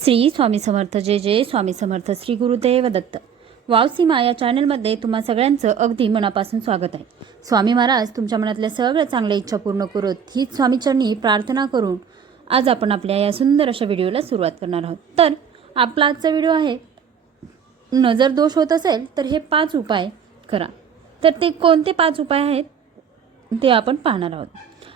श्री स्वामी समर्थ जय जय स्वामी समर्थ श्री गुरुदेव दत्त. वावसीमा या चॅनलमध्ये तुम्हा सगळ्यांचं अगदी मनापासून स्वागत आहे. स्वामी महाराज तुमच्या मनातल्या सगळ्या चांगल्या इच्छा पूर्ण करोत हीच स्वामीचरणी प्रार्थना करून आज आपण आपल्या या सुंदर अशा व्हिडिओला सुरुवात करणार आहोत. तर आपला आजचा व्हिडिओ आहे नजर दोष होत असेल तर हे पाच उपाय करा. तर ते कोणते पाच उपाय आहेत ते आपण पाहणार आहोत.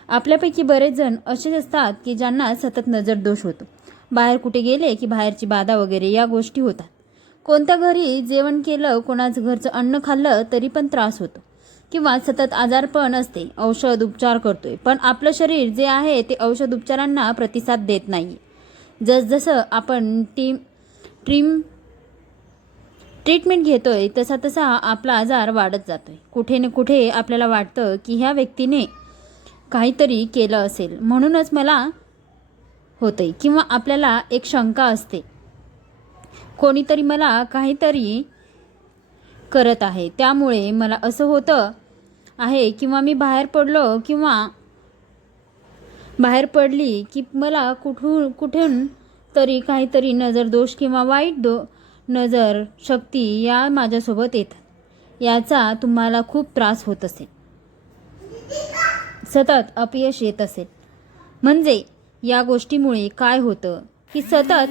आपल्यापैकी बरेच जण असेच असतात की ज्यांना सतत नजर दोष होतो. बाहेर कुठे गेले की बाहेरची बाधा वगैरे या गोष्टी होतात. कोणत्या घरी जेवण केलं कोणाचं घरचं अन्न खाल्लं तरी पण त्रास होतो. किंवा सतत आजारपण असते औषध उपचार करतोय. पण आपलं शरीर जे आहे ते औषध उपचारांना प्रतिसाद देत नाही जसजसं आपण टीम ट्रीम ट्रीटमेंट घेतोय तसा तसा आपला आजार वाढत जातोय. कुठे ना कुठे आपल्याला वाटतं की ह्या व्यक्तीने काहीतरी केलं असेल. म्हणूनच मला होते किंवा आपल्याला एक शंका असते. कोणीतरी मला काहीतरी करत आहे. त्यामुळे मला असं होतं आहे किंवा मी बाहेर पडलो किंवा बाहेर पडली की मला कुठून कुठून तरी काहीतरी नजर दोष किंवा वाईट दो नजर शक्ती या माझ्यासोबत येतात. याचा तुम्हाला खूप त्रास होत असेल. सतत अपयश येत असेल. म्हणजे या गोष्टीमुळे काय होतं? की सतत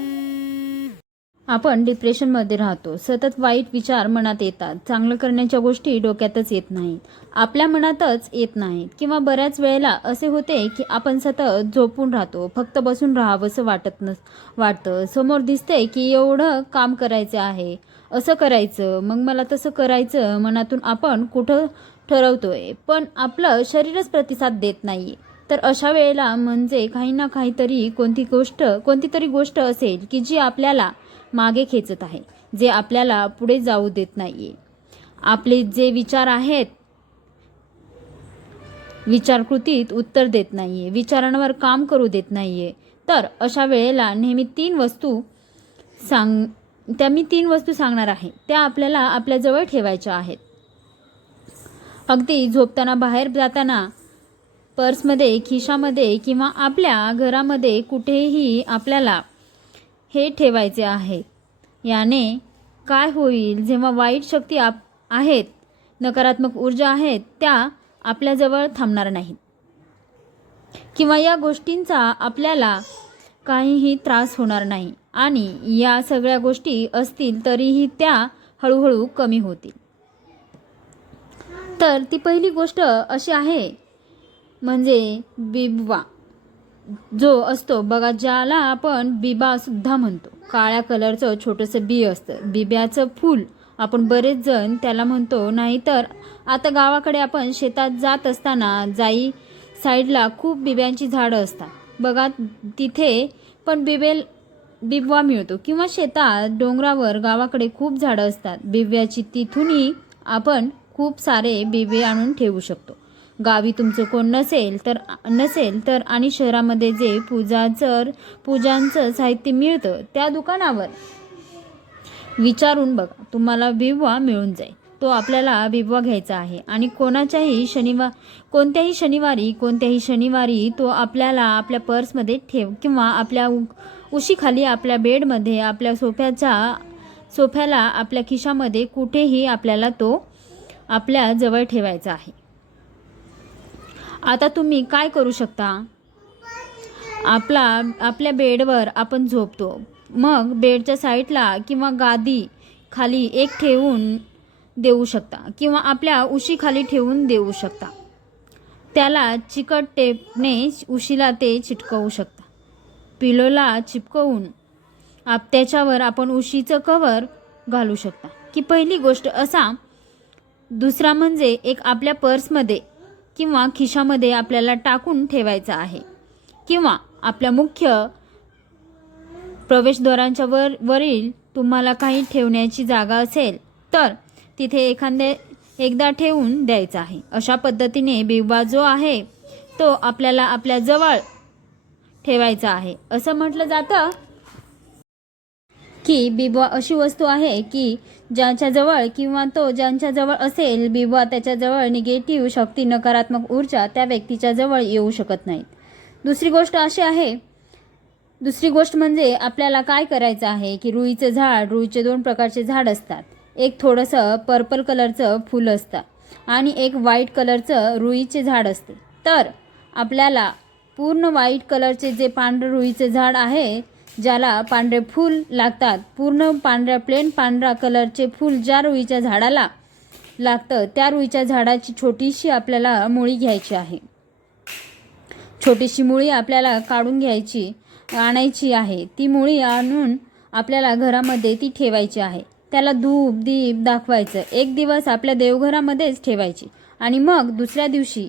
आपण डिप्रेशनमध्ये राहतो. सतत वाईट विचार मनात येतात. चांगलं करण्याच्या गोष्टी डोक्यातच येत नाहीत. आपल्या मनातच येत नाहीत. किंवा बऱ्याच वेळेला असे होते की आपण सतत झोपून राहतो. फक्त बसून राहावंसं वाटत नस वाटतं. समोर दिसते की एवढं काम करायचं आहे. असं करायचं. मग मला तसं करायचं. मनातून आपण कुठं ठरवतोय? पण आपलं शरीरच प्रतिसाद देत नाहीये. तर अशा वेळेला म्हणजे काही ना काहीतरी कोणती गोष्ट कोणती तरी गोष्ट असेल की जी आपल्याला मागे खेचत आहे जे आपल्याला पुढे जाऊ देत नाहीये. आपले जे विचार आहेत विचारकृतीत उत्तर देत नाही आहे विचारांवर काम करू देत नाही आहे तर अशा वेळेला नेहमी तीन वस्तू सांग त्या मी तीन वस्तू सांगणार आहे. त्या आपल्याला आपल्याजवळ ठेवायच्या आहेत. अगदी झोपताना बाहेर जाताना पर्समध्ये खिशामध्ये किंवा आपल्या घरामध्ये कुठेही आपल्याला हे ठेवायचे आहे. याने काय होईल? जेव्हा वाईट शक्ती आप आहेत नकारात्मक ऊर्जा आहेत त्या आपल्याजवळ थांबणार नाहीत. किंवा या गोष्टींचा आपल्याला काहीही त्रास होणार नाही आणि या सगळ्या गोष्टी असतील तरीही त्या हळूहळू कमी होतील. तर ती पहिली गोष्ट अशी आहे म्हणजे बिबवा. जो असतो बघा ज्याला आपण बिबा सुद्धा म्हणतो. काळ्या कलरचं छोटंसं बी असतं. बिब्याचं फूल आपण बरेच जण त्याला म्हणतो. नाहीतर आता गावाकडे आपण शेतात जात असताना जाई साईडला खूप बिब्यांची झाडं असतात. बघा तिथे पण बिबेल बिबवा मिळतो. किंवा शेतात डोंगरावर गावाकडे खूप झाडं असतात. बिब्याची तिथूनही आपण खूप सारे बिबे आणून ठेवू शकतो. गावी तुमचं कोण नसेल तर नसेल तर आणि शहरामध्ये जे पूजाचं पूजांचं साहित्य मिळतं त्या दुकानावर विचारून बघा. तुम्हाला बिबवा मिळून जाईल. तो आपल्याला बिबवा घ्यायचा आहे. आणि कोणाच्याही शनिवार कोणत्याही शनिवारी कोणत्याही शनिवारी तो आपल्याला आपल्या पर्समध्ये ठेव किंवा आपल्या उशीखाली आपल्या बेडमध्ये आपल्या सोफ्याच्या सोफ्याला आपल्या खिशामध्ये कुठेही आपल्याला तो आपल्या जवळ ठेवायचा आहे. आता तुम्ही काय करू शकता? आपला आपल्या बेडवर आपण झोपतो. मग बेडच्या साईडला किंवा गादी खाली एक ठेवून देऊ शकता किंवा आपल्या उशीखाली ठेवून देऊ शकता. त्याला चिकट टेपने उशीला ते चिटकवू शकता. पिलोला चिपकवून आप त्याच्यावर आपण उशीचं कवर घालू शकता. की पहिली गोष्ट असा दुसरा म्हणजे एक आपल्या पर्समध्ये किंवा खिशामध्ये आपल्याला टाकून ठेवायचं आहे. किंवा आपल्या मुख्य प्रवेशद्वारांच्या वर वरील तुम्हाला काही ठेवण्याची जागा असेल तर तिथे एखाद्या एकदा ठेवून द्यायचा आहे. अशा पद्धतीने बिबा जो आहे तो आपल्याला आपल्या जवळ ठेवायचा आहे. असं म्हटलं जातं की बिबवा अशी वस्तू आहे की ज्यांच्याजवळ किंवा तो ज्यांच्याजवळ असेल बिबवा त्याच्याजवळ निगेटिव्ह शक्ती नकारात्मक ऊर्जा त्या व्यक्तीच्या जवळ येऊ शकत नाहीत. दुसरी गोष्ट अशी आहे दुसरी गोष्ट म्हणजे आपल्याला काय करायचं आहे की रुईचं झाड रुईचे दोन प्रकारचे झाड असतात. एक थोडंसं पर्पल कलरचं फुलं असतं आणि एक व्हाईट कलरचं रुईचे झाड असते. तर आपल्याला पूर्ण व्हाईट कलरचे जे पांढरं रुईचे झाड आहे ज्याला पांढरे फूल लागतात. पूर्ण पांढऱ्या प्लेन पांढरा कलरचे फूल ज्या रुईच्या झाडाला लागतं त्या रुईच्या झाडाची छोटीशी आपल्याला मुळी घ्यायची आहे. छोटीशी मुळी आपल्याला काढून घ्यायची आणायची आहे. ती मुळी आणून आपल्याला घरामध्ये ती ठेवायची आहे. त्याला धूप दीप दाखवायचं. एक दिवस आपल्या देवघरामध्येच ठेवायची. आणि मग दुसऱ्या दिवशी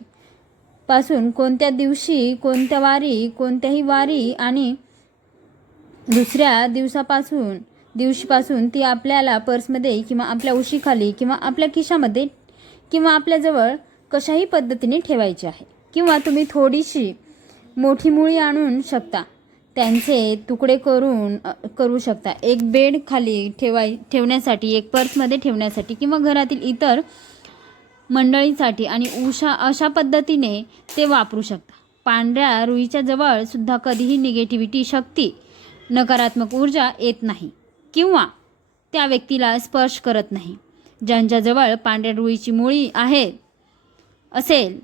पासून कोणत्या दिवशी कोणत्या वारी कोणत्याही वारी आणि दुसऱ्या दिवसापासून दिवशीपासून ती आपल्याला पर्समध्ये किंवा आपल्या उशीखाली किंवा आपल्या खिशामध्ये किंवा आपल्याजवळ कशाही पद्धतीने ठेवायची आहे. किंवा तुम्ही थोडीशी मोठी मुळी आणून शकता. त्यांचे तुकडे करून करू शकता. एक बेड खाली ठेवाय ठेवण्यासाठी एक पर्समध्ये ठेवण्यासाठी किंवा घरातील इतर मंडळींसाठी आणि उषा अशा पद्धतीने ते वापरू शकता. पांढऱ्या रुईच्या जवळ सुद्धा कधीही निगेटिव्हिटी शक्ती नकारात्मक ऊर्जा येत नाही किंवा त्या व्यक्तीला स्पर्श करत नाही. ज्यांच्याजवळ पांढऱ्या डोळीची मुळी आहे असेल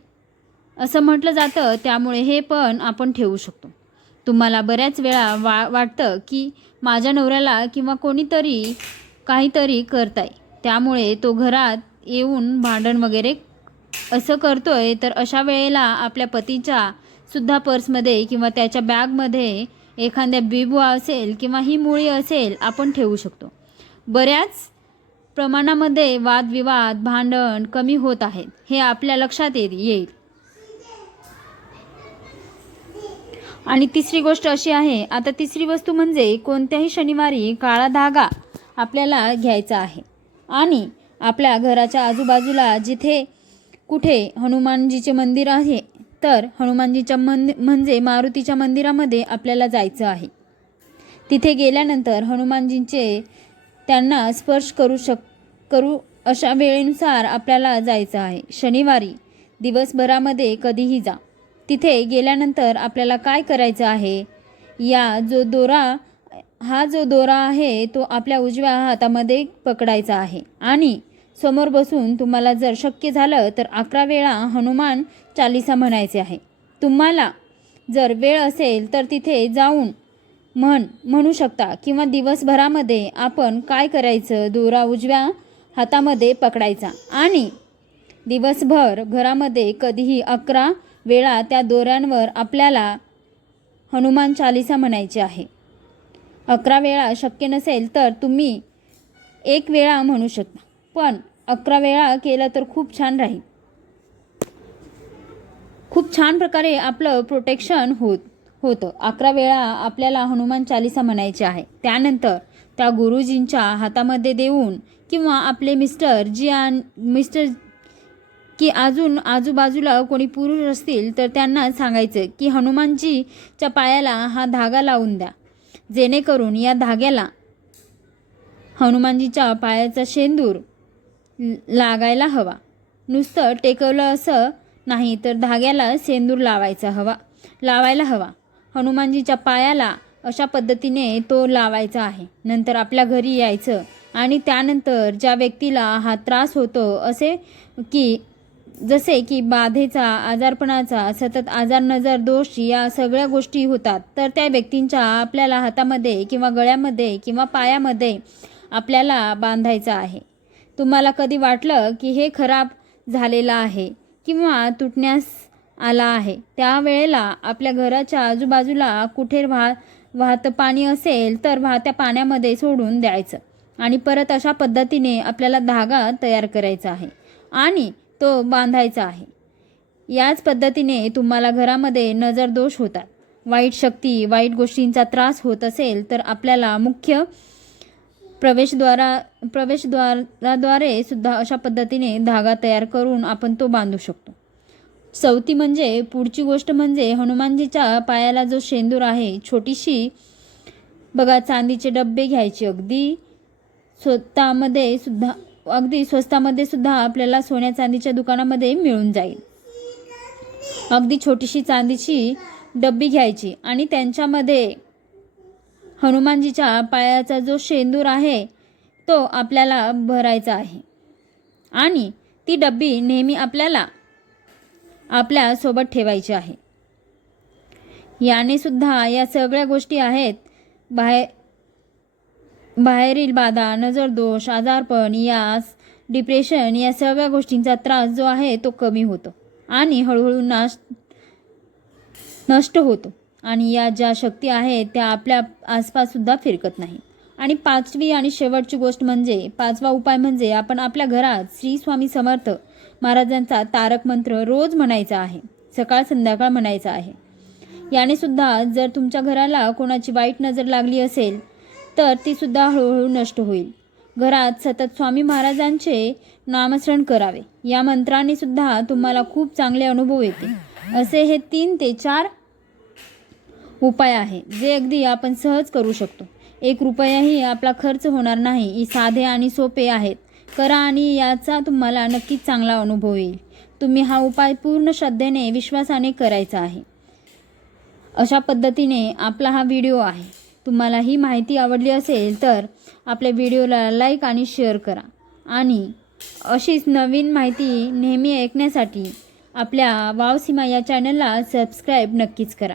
असं म्हटलं जातं त्यामुळे हे पण आपण ठेवू शकतो. तुम्हाला बऱ्याच वेळा वा वाटतं की माझ्या नवऱ्याला किंवा कोणीतरी काहीतरी करताय. त्यामुळे तो घरात येऊन भांडण वगैरे असं करतोय तर अशा वेळेला आपल्या पतीच्या सुद्धा पर्समध्ये किंवा त्याच्या बॅगमध्ये एखाद्या बिबवा असेल किंवा ही मुळी असेल आपण ठेवू शकतो. बऱ्याच प्रमाणामध्ये वादविवाद भांडण कमी होत आहेत हे आपल्या लक्षात येत येईल. आणि तिसरी गोष्ट अशी आहे आता तिसरी वस्तू म्हणजे कोणत्याही शनिवारी काळा धागा आपल्याला घ्यायचा आहे. आणि आपल्या घराच्या आजूबाजूला जिथे कुठे हनुमानजीचे मंदिर आहे तर हनुमानजीच्या मन म्हणजे मारुतीच्या मंदिरामध्ये आपल्याला जायचं आहे. तिथे गेल्यानंतर हनुमानजींचे त्यांना स्पर्श करू शक करू अशा वेळेनुसार आपल्याला जायचं आहे. शनिवारी दिवसभरामध्ये कधीही जा. तिथे गेल्यानंतर आपल्याला काय करायचं आहे? या जो दोरा हा जो दोरा आहे तो आपल्या उजव्या हातामध्ये पकडायचा आहे. आणि समोर बसून तुम्हाला जर शक्य झालं तर अकरा वेळा हनुमान चालिसा म्हणायचे आहे. तुम्हाला जर वेळ असेल तर तिथे जाऊन म्हण म्हणू शकता किंवा दिवसभरामध्ये आपण काय करायचं? दोरा उजव्या हातामध्ये पकडायचा. आणि दिवसभर घरामध्ये कधीही अकरा वेळा त्या दोऱ्यांवर आपल्याला हनुमान चालिसा म्हणायची आहे. अकरा वेळा शक्य नसेल तर तुम्ही एक वेळा म्हणू शकता. पण अकरा वेळा केलं तर खूप छान राहील. खूप छान प्रकारे आपलं प्रोटेक्शन होत होतं. अकरा वेळा आपल्याला हनुमान चालिसा म्हणायची आहे. त्यानंतर त्या गुरुजींच्या हातामध्ये देऊन किंवा आपले मिस्टर जी आन मिस्टर की अजून आजूबाजूला कोणी पुरुष असतील तर त्यांना सांगायचं की हनुमानजीच्या पायाला हा धागा लावून द्या. जेणेकरून या धाग्याला हनुमानजीच्या पायाचा शेंदूर लागायला हवा. नुसतं टेकवलं असं नाही तर धाग्याला सेंदूर लावायचा हवा. लावायला हवा. हनुमानजीच्या पायाला अशा पद्धतीने तो लावायचा आहे. नंतर आपल्या घरी यायचं आणि त्यानंतर ज्या व्यक्तीला हा त्रास होतो असे की जसे की बाधेचा आजारपणाचा सतत आजार नजर दोष या सगळ्या गोष्टी होतात तर त्या व्यक्तींच्या आपल्याला हातामध्ये किंवा गळ्यामध्ये किंवा पायामध्ये आपल्याला बांधायचं आहे. तुम्हाला कधी वाटलं की हे खराब झालेलं आहे किंवा तुटण्यास आला आहे? त्यावेळेला आपल्या घराच्या आजूबाजूला कुठे वाह वाहतं पाणी असेल तर वाहत्या पाण्यामध्ये सोडून द्यायचं आणि परत अशा पद्धतीने आपल्याला धागा तयार करायचा आहे आणि तो बांधायचा आहे. याच पद्धतीने तुम्हाला घरामध्ये नजर दोष होतात. वाईट शक्ती वाईट गोष्टींचा त्रास होत असेल तर आपल्याला मुख्य प्रवेशद्वारा प्रवेशद्वाराद्वारे सुद्धा अशा पद्धतीने धागा तयार करून आपण तो बांधू शकतो. चौथी म्हणजे पुढची गोष्ट म्हणजे हनुमानजीच्या पायाला जो शेंदूर आहे छोटीशी बघा चांदीचे डब्बे घ्यायचे अगदी. स्वतःमध्ये सुद्धा अगदी स्वस्तामध्ये सुद्धा आपल्याला सोन्या चांदीच्या दुकानामध्ये मिळून जाईल. अगदी छोटीशी चांदीची डब्बी घ्यायची आणि त्यांच्यामध्ये हनुमानजीच्या पायाचा जो शेंदूर आहे तो आपल्याला भरायचा आहे. आणि ती डब्बी नेहमी आपल्याला आपल्यासोबत ठेवायची आहे. याने सुद्धा या सगळ्या गोष्टी आहेत. बाहेर बाहेरील बाधा नजर दोष आजारपण यास डिप्रेशन या सगळ्या गोष्टींचा त्रास जो आहे तो कमी होतो. आणि हळूहळू नाश नष्ट होतो. आणि या ज्या शक्ती आहेत त्या आपल्या आसपाससुद्धा फिरकत नाही. आणि पाचवी आणि शेवटची गोष्ट म्हणजे पाचवा उपाय म्हणजे आपण आपल्या घरात श्री स्वामी समर्थ महाराजांचा तारक मंत्र रोज म्हणायचा आहे सकाळ संध्याकाळ म्हणायचा आहे. याने सुद्धा जर तुमच्या घराला कोणाची वाईट नजर लागली असेल तर ती सुद्धा हळूहळू नष्ट होईल. घरात सतत स्वामी महाराजांचे नामस्मरण करावे. या मंत्राने सुद्धा तुम्हाला खूप चांगले अनुभव येते असे हे तीन ते चार उपाय आहे जे अगदी आपण सहज करू शकतो. एक रुपयाही आपला खर्च होणार नाही ही साधे आणि सोपे आहेत. करा आणि याचा तुम्हाला नक्कीच चांगला अनुभव येईल. तुम्ही हा उपाय पूर्ण श्रद्धेने विश्वासाने करायचा आहे. अशा पद्धतीने आपला हा व्हिडिओ आहे. तुम्हाला ही माहिती आवडली असेल तर आपल्या व्हिडिओला लाईक आणि शेअर करा. आणि अशीच नवीन माहिती नेहमी ऐकण्यासाठी आपल्या वावसीमा या चॅनलला सबस्क्राईब नक्कीच करा.